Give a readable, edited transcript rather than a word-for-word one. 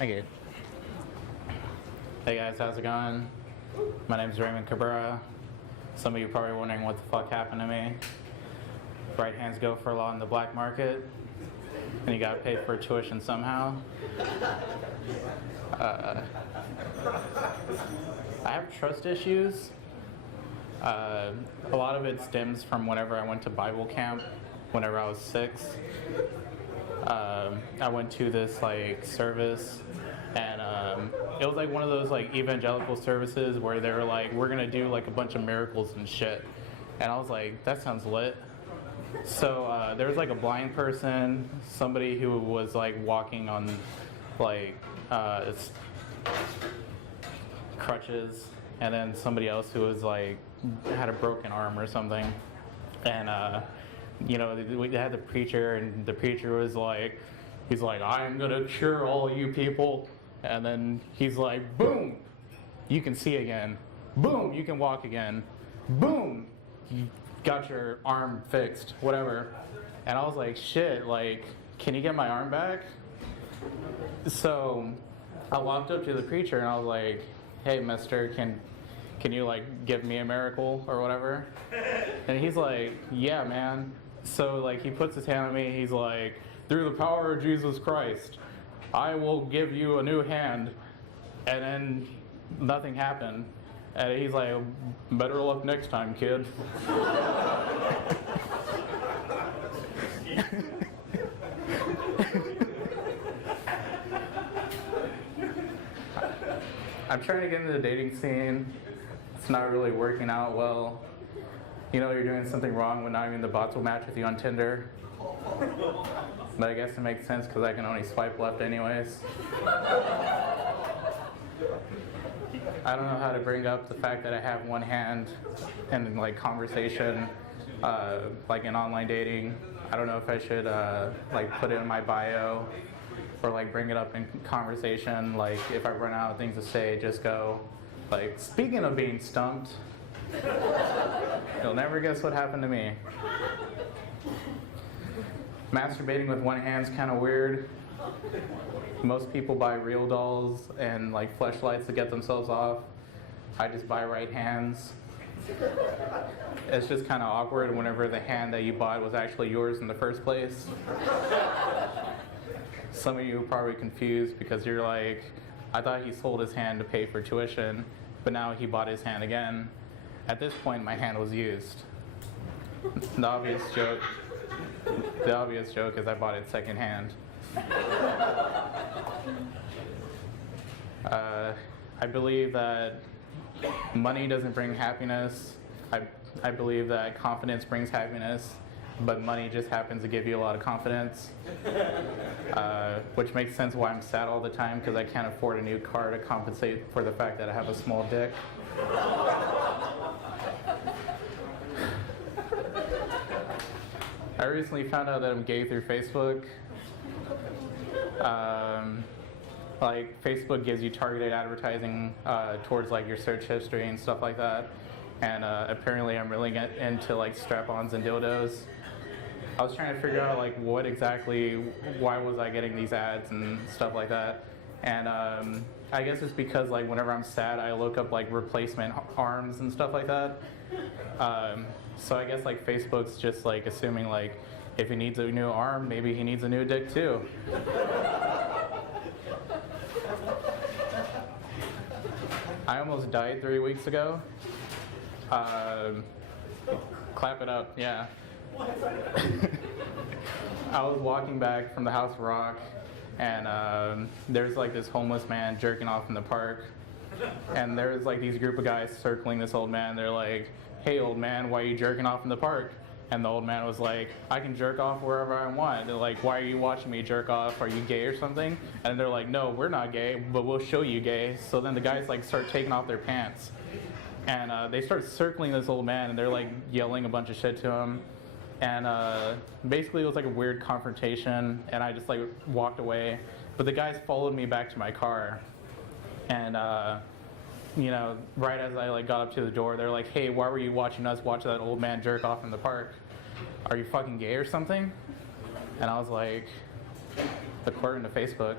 Okay. Hey guys, how's it going? My name is Raymond Cabrera. Some of you are probably wondering what the fuck happened to me. Right hands go for a lot in the black market, and you gotta pay for tuition somehow. I have trust issues. A lot of it stems from whenever I went to Bible camp, whenever I was 6. I went to this like service, and it was like one of those like evangelical services where they were like, we're gonna do like a bunch of miracles and shit. And I was like, that sounds lit. So there was like a blind person, somebody who was like walking on like crutches, and then somebody else who was like had a broken arm or something. And you know, we had the preacher, and the preacher was like, he's like, I'm gonna cure all you people. And then he's like, boom, you can see again. Boom, you can walk again. Boom, you got your arm fixed, whatever. And I was like, shit, like, can you get my arm back? So I walked up to the preacher and I was like, hey, mister, can you like give me a miracle or whatever? And he's like, yeah, man. So like he puts his hand on me, he's like, through the power of Jesus Christ, I will give you a new hand. And then nothing happened. And he's like, better luck next time, kid. I'm trying to get into the dating scene. It's not really working out well. You know you're doing something wrong when not even the bots will match with you on Tinder. But I guess it makes sense because I can only swipe left anyways. I don't know how to bring up the fact that I have one hand in like conversation, like in online dating. I don't know if I should like put it in my bio or like bring it up in conversation. Like if I run out of things to say, just go like, speaking of being stumped, you'll never guess what happened to me. Masturbating with one hand's kind of weird. Most people buy real dolls and like fleshlights to get themselves off. I just buy right hands. It's just kind of awkward whenever the hand that you bought was actually yours in the first place. Some of you are probably confused because you're like, I thought he sold his hand to pay for tuition, but now he bought his hand again. At this point, my hand was used. The obvious joke is I bought it secondhand. I believe that money doesn't bring happiness. I believe that confidence brings happiness, but money just happens to give you a lot of confidence. Which makes sense why I'm sad all the time, because I can't afford a new car to compensate for the fact that I have a small dick. I recently found out that I'm gay through Facebook. Like Facebook gives you targeted advertising towards like your search history and stuff like that. And apparently I'm really into like strap-ons and dildos. I was trying to figure out like why was I getting these ads and stuff like that. And I guess it's because like whenever I'm sad, I look up like replacement arms and stuff like that. So I guess like Facebook's just like assuming like if he needs a new arm, maybe he needs a new dick too. I almost died 3 weeks ago. Clap it up, yeah. I was walking back from the House of Rock, and there's like this homeless man jerking off in the park, and there's like these group of guys circling this old man. They're like, hey old man, why are you jerking off in the park? And the old man was like, I can jerk off wherever I want. They're like, why are you watching me jerk off? Are you gay or something? And they're like, no, we're not gay, but we'll show you gay. So then the guys like start taking off their pants, and they start circling this old man, and they're like yelling a bunch of shit to him. And basically it was like a weird confrontation, and I just like walked away. But the guys followed me back to my car, and you know, right as I like got up to the door, they're like, hey, why were you watching us watch that old man jerk off in the park? Are you fucking gay or something? And I was like, according to Facebook.